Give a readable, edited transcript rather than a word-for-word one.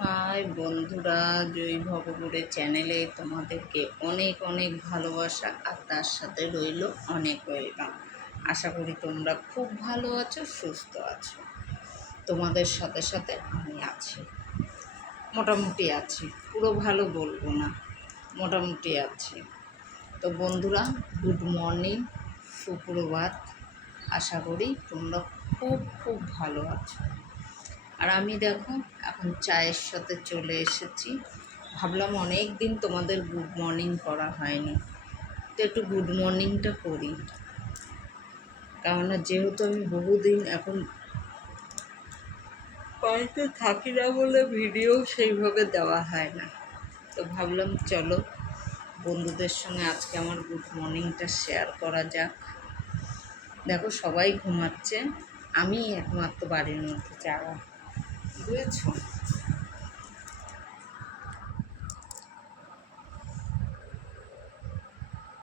High বন্ধুরা, জয় ভবগুড়ে চ্যানেলে তোমাদেরকে অনেক অনেক ভালোবাসা আর তার সাথে রইল অনেক ওয়েলকাম। আশা করি তোমরা খুব ভালো আছো, সুস্থ আছো। তোমাদের সাথে সাথে আমি আছি, মোটামুটি আছি, পুরো ভালো বলবো না, মোটামুটি আছি। তো বন্ধুরা, গুড মর্নিং, সুপ্রভাত। আশা করি তোমরা খুব খুব ভালো আছো। আর আমি দেখো এখন চায়ের সাথে চলে এসেছি। ভাবলাম অনেক দিন তোমাদের গুড মর্নিং করা হয়নি, তো একটু গুড মর্নিংটা করি। কেননা যেহেতু আমি বহুদিন এখন বাড়িতে থাকি না বলে ভিডিও সেইভাবে দেওয়া হয় না, তো ভাবলাম চলো বন্ধুদের সঙ্গে আজকে আমার গুড মর্নিংটা শেয়ার করা যাক। দেখো সবাই ঘুমাচ্ছে, আমি একমাত্র বাড়ির মধ্যে যাওয়া, বুঝেছো।